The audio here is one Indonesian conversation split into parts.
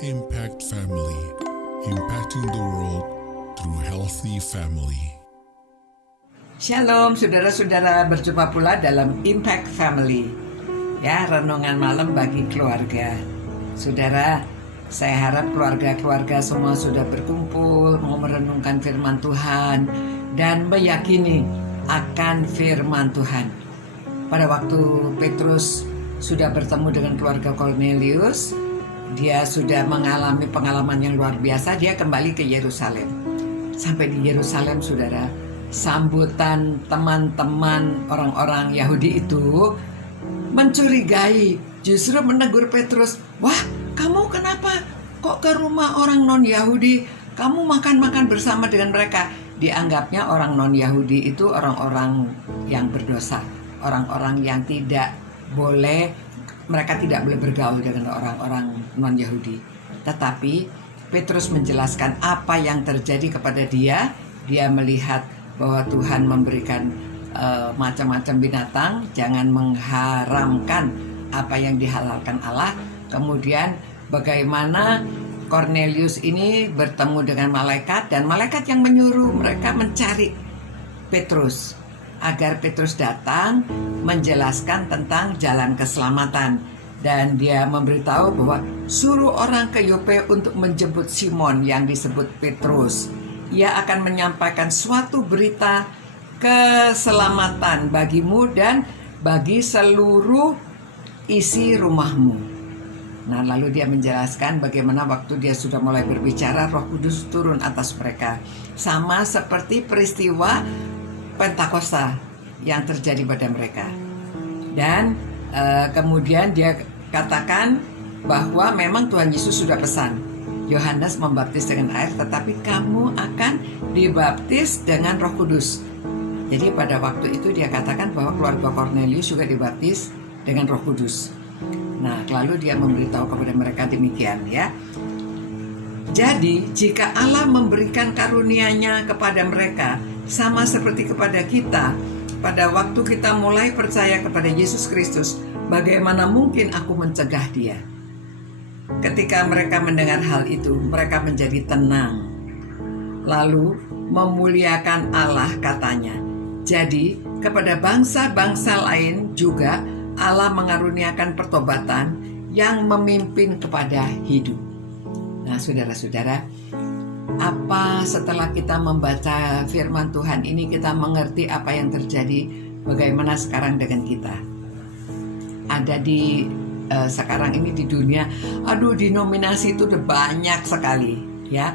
Impact Family, impacting the world through healthy family. Shalom saudara-saudara, berjumpa pula dalam Impact Family. Ya, renungan malam bagi keluarga. Saudara, saya harap keluarga-keluarga semua sudah berkumpul mau merenungkan firman Tuhan dan meyakini akan firman Tuhan. Pada waktu Petrus sudah bertemu dengan keluarga Cornelius, dia sudah mengalami pengalaman yang luar biasa. Dia kembali ke Yerusalem. Sampai di Yerusalem, saudara, sambutan teman-teman orang-orang Yahudi itu mencurigai, justru menegur Petrus. Wah, kamu kenapa kok ke rumah orang non-Yahudi? Kamu makan-makan bersama dengan mereka. Dianggapnya orang non-Yahudi itu orang-orang yang berdosa, orang-orang yang tidak boleh, mereka tidak boleh bergaul dengan orang-orang non-Yahudi. Tetapi Petrus menjelaskan apa yang terjadi kepada dia. Dia melihat bahwa Tuhan memberikan macam-macam binatang, jangan mengharamkan apa yang dihalalkan Allah. Kemudian bagaimana Cornelius ini bertemu dengan malaikat, dan malaikat yang menyuruh mereka mencari Petrus agar Petrus datang menjelaskan tentang jalan keselamatan. Dan dia memberitahu bahwa suruh orang ke Yope untuk menjemput Simon yang disebut Petrus. Ia akan menyampaikan suatu berita keselamatan bagimu dan bagi seluruh isi rumahmu. Nah, lalu dia menjelaskan bagaimana waktu dia sudah mulai berbicara, Roh Kudus turun atas mereka. Sama seperti peristiwa Pentakosta yang terjadi pada mereka. Dan kemudian dia katakan bahwa memang Tuhan Yesus sudah pesan, Yohanes membaptis dengan air, tetapi kamu akan dibaptis dengan Roh Kudus. Jadi pada waktu itu dia katakan bahwa keluarga Cornelius juga dibaptis dengan Roh Kudus. Nah, lalu dia memberitahu kepada mereka demikian, ya. Jadi jika Allah memberikan karunia-Nya kepada mereka sama seperti kepada kita pada waktu kita mulai percaya kepada Yesus Kristus, bagaimana mungkin aku mencegah dia? Ketika mereka mendengar hal itu, mereka menjadi tenang, lalu memuliakan Allah, katanya. Jadi kepada bangsa-bangsa lain juga Allah mengaruniakan pertobatan yang memimpin kepada hidup. Nah, saudara-saudara, apa setelah kita membaca firman Tuhan ini, kita mengerti apa yang terjadi, bagaimana sekarang dengan kita? Ada di sekarang ini di dunia, denominasi itu udah banyak sekali, ya.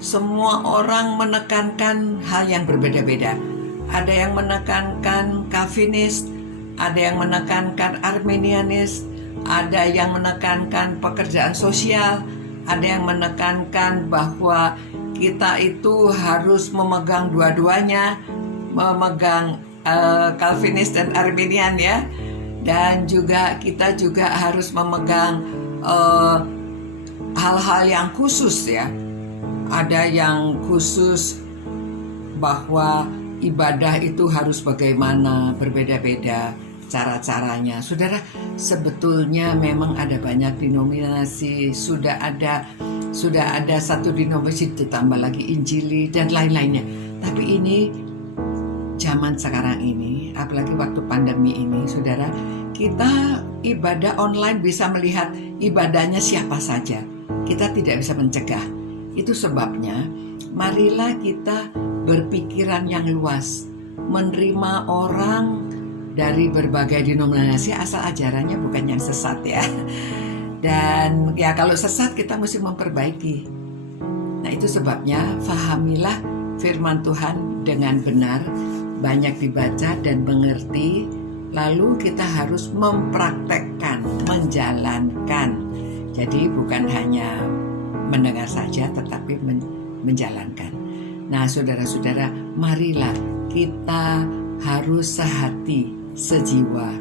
Semua orang menekankan hal yang berbeda-beda. Ada yang menekankan Calvinis, ada yang menekankan Arminianis, ada yang menekankan pekerjaan sosial, ada yang menekankan bahwa kita itu harus memegang dua-duanya, memegang Calvinis dan Arminian, ya. Dan juga kita juga harus memegang hal-hal yang khusus, ya. Ada yang khusus bahwa ibadah itu harus bagaimana, berbeda-beda cara-caranya. Saudara, sebetulnya memang ada banyak denominasi, sudah ada satu denominasi, ditambah lagi Injili dan lain-lainnya. Tapi ini zaman sekarang ini, apalagi waktu pandemi ini, saudara, kita ibadah online bisa melihat ibadahnya siapa saja. Kita tidak bisa mencegah. Itu sebabnya marilah kita berpikiran yang luas, menerima orang dari berbagai denominasi asal ajarannya bukan yang sesat, ya. Dan ya, kalau sesat kita mesti memperbaiki. Nah, itu sebabnya fahamilah firman Tuhan dengan benar, banyak dibaca dan mengerti, lalu kita harus mempraktekkan, menjalankan. Jadi bukan hanya mendengar saja, tetapi menjalankan. Nah, saudara-saudara, marilah kita harus sehati, sejiwa,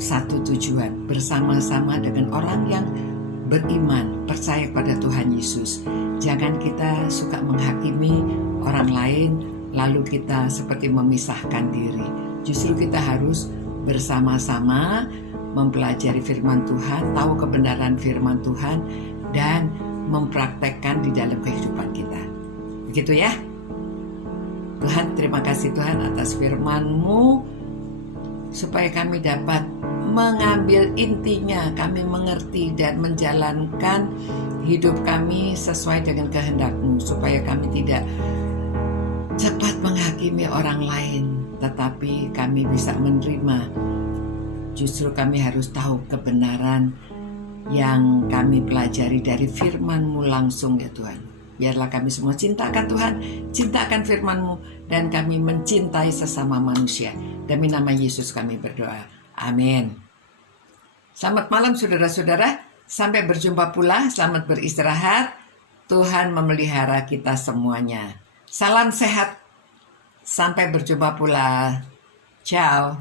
satu tujuan, bersama-sama dengan orang yang beriman, percaya pada Tuhan Yesus. Jangan kita suka menghakimi orang lain, lalu kita seperti memisahkan diri. Justru kita harus bersama-sama mempelajari firman Tuhan, tahu kebenaran firman Tuhan, dan mempraktekkan di dalam kehidupan kita. Begitu ya. Tuhan, terima kasih Tuhan atas firman-Mu, supaya kami dapat mengambil intinya, kami mengerti dan menjalankan hidup kami sesuai dengan kehendak-Mu, supaya kami tidak cepat menghakimi orang lain, tetapi kami bisa menerima. Justru kami harus tahu kebenaran yang kami pelajari dari firman-Mu langsung ya Tuhan. Biarlah kami semua cintakan Tuhan, cintakan firman-Mu, dan kami mencintai sesama manusia. Demi nama Yesus kami berdoa. Amin. Selamat malam saudara-saudara. Sampai berjumpa pula. Selamat beristirahat. Tuhan memelihara kita semuanya. Salam sehat. Sampai berjumpa pula. Ciao.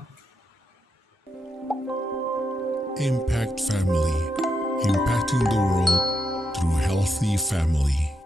Impact Family, impacting the world through healthy family.